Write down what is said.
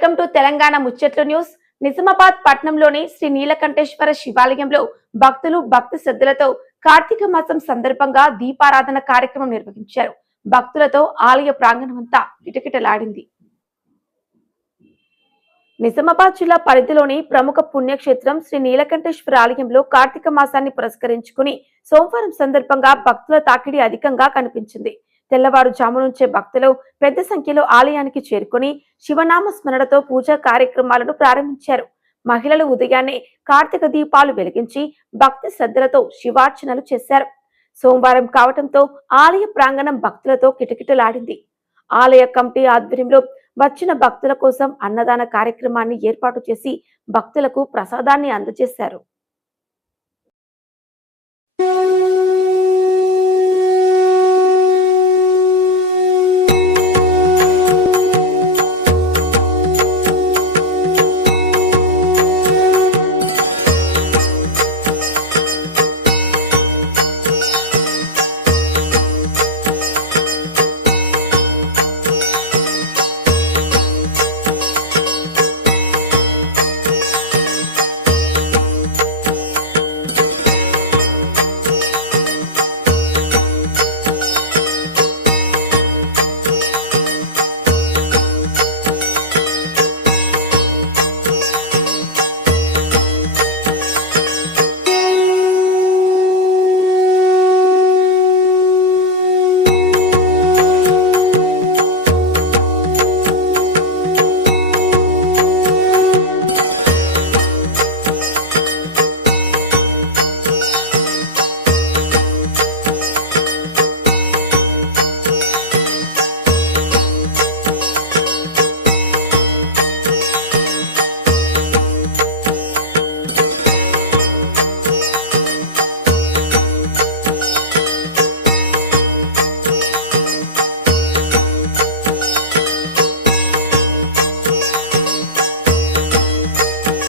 Welcome to Telangana ముచ్చట్లు news. Nizamabad పట్టణంలోని శ్రీ నీలకంఠేశ్వర శివాలయంలో భక్తులు భక్తి శ్రద్ధలతో కార్తీక మాసం సందర్భంగా దీపారాధన కార్యక్రమం నిర్వహించారు. భక్తులతో ఆలయ ప్రాంగణమంతా కిటకిటలాడింది. నిజామాబాద్ జిల్లా పరిధిలోని ప్రముఖ పుణ్యక్షేత్రం శ్రీ నీలకంఠేశ్వర ఆలయంలో కార్తీక మాసాన్ని పురస్కరించుకుని సోమవారం సందర్భంగా భక్తుల తాకిడి అధికంగా కనిపించింది. తెల్లవారుజాము నుంచే భక్తులు పెద్ద సంఖ్యలో ఆలయానికి చేరుకుని శివనామ స్మరణతో పూజా కార్యక్రమాలను ప్రారంభించారు. మహిళలు ఉదయాన్నే కార్తీక దీపాలు వెలిగించి భక్తి శ్రద్ధలతో శివార్చనలు చేశారు. సోమవారం కావటంతో ఆలయ ప్రాంగణం భక్తులతో కిటకిటలాడింది. ఆలయ కమిటీ ఆధ్వర్యంలో వచ్చిన భక్తుల కోసం అన్నదాన కార్యక్రమాన్ని ఏర్పాటు చేసి భక్తులకు ప్రసాదాన్ని అందజేశారు.